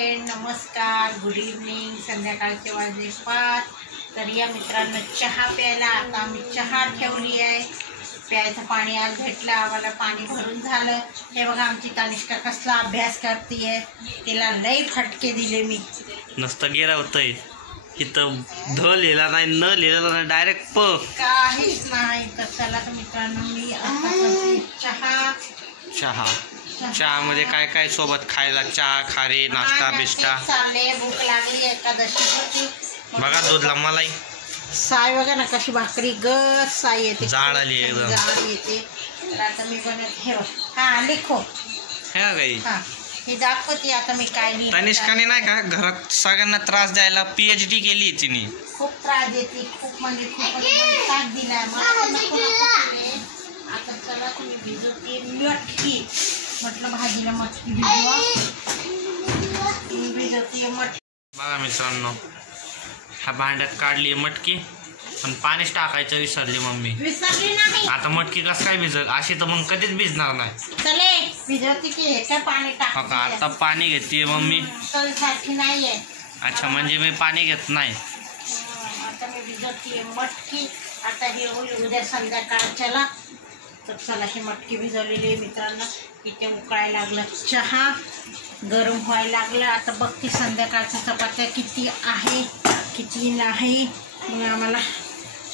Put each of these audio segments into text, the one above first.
Friend, नमस्कार, good evening. संध्याकाळचे वाजले 5. तर या मित्रांनो चहा प्यायला आता आम्ही चहा ठेवली आहे. प्यायचं पाणी आज भेटलं आम्हाला, पाणी भरून झालं. हे बघा आमची तनिष्का कसला अभ्यास करते, तिला लई फटके दिले मी. नुसतं गेला होतंय इथं ध लिहिला नाही, न लिहिलेला नाही, डायरेक्ट प काहीच नाही. तर चला तर मित्रांनो मी आता चहा चहामध्ये काय काय सोबत खायला, चहा खारे नाश्ता बिस्टा चालले. भूक लागली, एकादशी होती. बघा दूधला मलाई साय बघा ना कशी भाकरी गस साय येते, जाड आली एकदम जाड येते. तर आता मी बनत हे हा लिखो हे काही हे दाखवते आता मी काय लिहिलं. तनिष्काने नाही का घरात सगळ्यांना त्रास द्यायला PhD केली तिने. खूप त्रास देते, खूप म्हणजे खूप त्रास दिलाय मला. आता चला तुम्ही भिजवते मटकी. म्हटलं भाजीला मटकी भिजवा, भिजवते मटकी. बघा मित्रांनो, ह्या भांड्यात काढली मटकी पण पाणीच टाकायचं विसरली मम्मी. विसरली नाही. आता मटकी कसं काय भिजल, अशी तर मग कधीच भिजणार नाही. चले भिजवते की हे काय पाणी टाक. आता पाणी घेते मम्मी. सारखी नाहीये. अच्छा, म्हणजे मी पाणी घेत नाही. आता मी भिजवते मटकी. आता हे होईल उद्या संध्याकाळच्याला. तर चला ही मटकी भिजवलेली आहे मित्रांनो. इथे उकळायला लागलं, चहा गरम व्हायला लागलं. आता बघते संध्याकाळच्या चपात्या किती आहे किती नाही, मग आम्हाला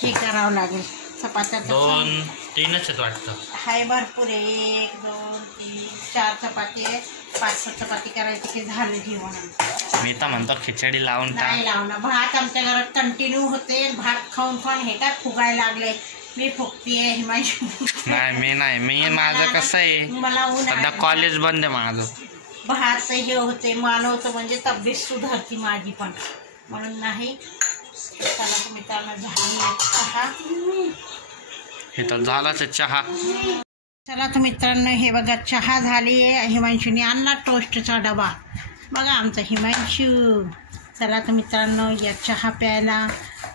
हे करावं लागेल. चपात्या 2-3च वाटतं हाय, भरपूर आहे. 1 2 3 4 चपाती आहे. 5-6 चपाती करायची की झालं जेवण. मी तर म्हणतो खिचडी लावून नाही लावणार. भात आमच्या घरात कंटिन्यू होते. भात खाऊन हे काय फुगायला लागले. मी फुगतीये हिमांशू. नाही मी माझं कसं आहे, मला सध्या कॉलेज बंद आहे माझं. भात हे होते मानवतं म्हणजे तब्येत सुधारती माझी पण, म्हणून नाही. चला तुम्ही त्यांना झाली चहा. हे तर झालाच चहा. चला तर मित्रांनो हे बघा चहा झाली आहे. हिमांशूने आणला टोस्टचा डबा. बघा आमचा हिमांशू. चला तर मित्रांनो या चहा प्यायला.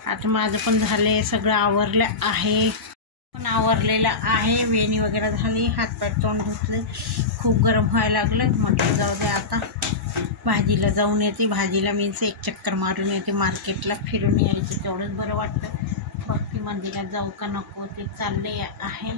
आता माझं पण झाले, सगळं आवरलं आहे, पण आवरलेलं आहे. वेणी वगैरे झाली, हातपाय तोंड धुतले. खूप गरम व्हायला लागलं. म्हटलं जाऊ दे आता भाजीला जाऊन येते. भाजीला मीच एक चक्कर मारून येते, मार्केटला फिरून यायचं तेवढंच बरं वाटतं. भक्ती मंदिरात जाऊ का नको ते चालले आहे.